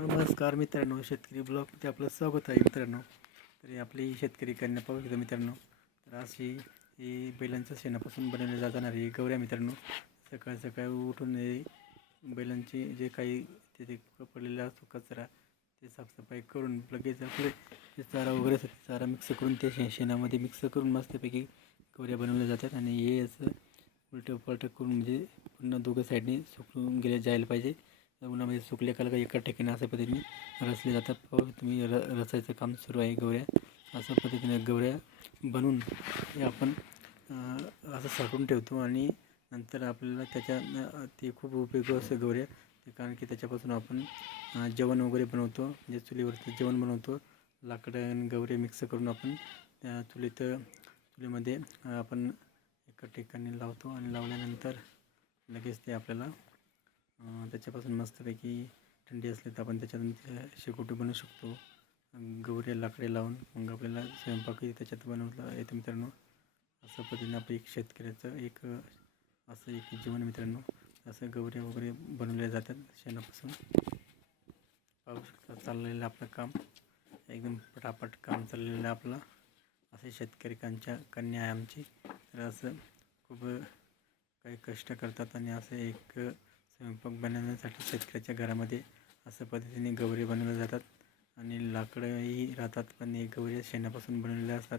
नमस्कार मित्रांनो, शेतकरी ब्लॉगमध्ये आपलं स्वागत आहे मित्रांनो. तर आपली शेतकरी कन्या पाहू शकता मित्रांनो. तर अशी ही बैलांच्या शेणापासून बनवल्या जाणारी गवऱ्या मित्रांनो. सकाळ सकाळी उठून बैलांची जे काही तिथे पडलेला असतो कचरा ते साफसफाई करून लगेच आपले चारा वगैरे चारा मिक्स करून ते शेणामध्ये मिक्स करून मस्तपैकी गवऱ्या बनवल्या जातात. आणि हे असं उलटं पलटं करून म्हणजे पुन्हा दोघं साईडने सुकून गेले जायला पाहिजे. उन्हामध्ये सुकले का एका ठिकाणी अशा पद्धतीने रचले जातात. पाहू तुम्ही रचायचं काम सुरू आहे गवऱ्या. अशा पद्धतीने गवऱ्या बनवून हे आपण असं साठवून ठेवतो आणि नंतर आपल्याला त्याच्या ते खूप उपयोगी असते गवऱ्या. ते कारण की त्याच्यापासून आपण जेवण वगैरे बनवतो, म्हणजे चुलीवरचं जेवण बनवतो. लाकडं आणि गवरे मिक्स करून आपण त्या चुलीमध्ये आपण एका ठिकाणी लावतो आणि लावल्यानंतर लगेच ते आपल्याला त्याच्यापासून मस्तपैकी थंडी असली तर आपण त्याच्यातून शेकोटी बनवू शकतो. गवऱ्या लाकडे लावून मग आपल्याला स्वयंपाकही त्याच्यात बनवता येतं मित्रांनो. अशा पद्धतीने आपलं एक शेतकऱ्याचं एक असं एक जीवन मित्रांनो. असं गवऱ्या वगैरे बनवल्या जातात शेणापासून. पाहू शकता चाललेलं आपलं काम एकदम पटापट काम चाललेलं आपलं. असे शेतकरी कन्या आहे आमची. तर असं खूप काही कष्ट करतात आणि असं एक स्वयंपाक बनवण्यासाठी शेतकऱ्याच्या घरामध्ये अशा पद्धतीने गवरे बनवले जातात. आणि लाकडंही राहतात, पण हे गवऱ्या शेणापासून बनवलेले असतात.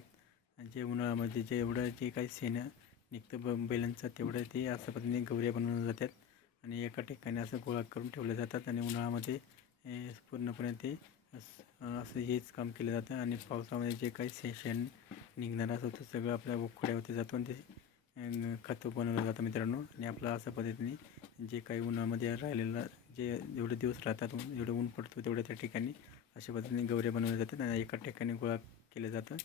आणि जे उन्हाळ्यामध्ये जे काही शेणं निघतं बैलांचं तेवढं ते अशा पद्धतीने गवऱ्या बनवल्या जातात आणि एका ठिकाणी असं गोळा करून ठेवले जातात. आणि उन्हाळ्यामध्ये पूर्णपणे ते असं हेच काम केलं जातं. आणि पावसामध्ये जे काही शेण निघणारं असतं ते सगळं आपल्या उखड्यावरती जातो आणि ते खतं बनवलं जातं मित्रांनो. आणि आपलं अशा पद्धतीने जे काही उन्हामध्ये राहिलेलं जेवढे दिवस राहतात, जेवढं ऊन पडतो तेवढ्या त्या ठिकाणी अशा पद्धतीने गवऱ्या बनवल्या जातात आणि एका ठिकाणी गोळा केलं जातं.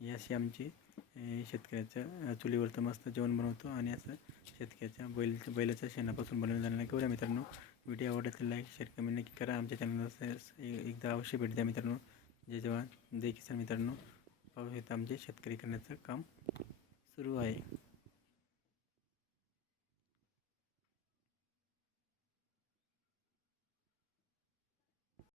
ही अशी आमची शेतकऱ्याच्या चुलीवरचं मस्त जेवण बनवतो आणि असं शेतकऱ्याच्या बैलाच्या शेणापासून बनवल्या जाणाऱ्या गवऱ्या मित्रांनो. व्हिडिओ आवडला तर लाईक शेअर कमेंट नक्की करा. आमच्या चॅनलला एकदा अवश्य भेट द्या मित्रांनो. जय जवान जय किसान मित्रांनो. पाहू शकता आमचे शेतकरी करण्याचं काम सुरू आहे.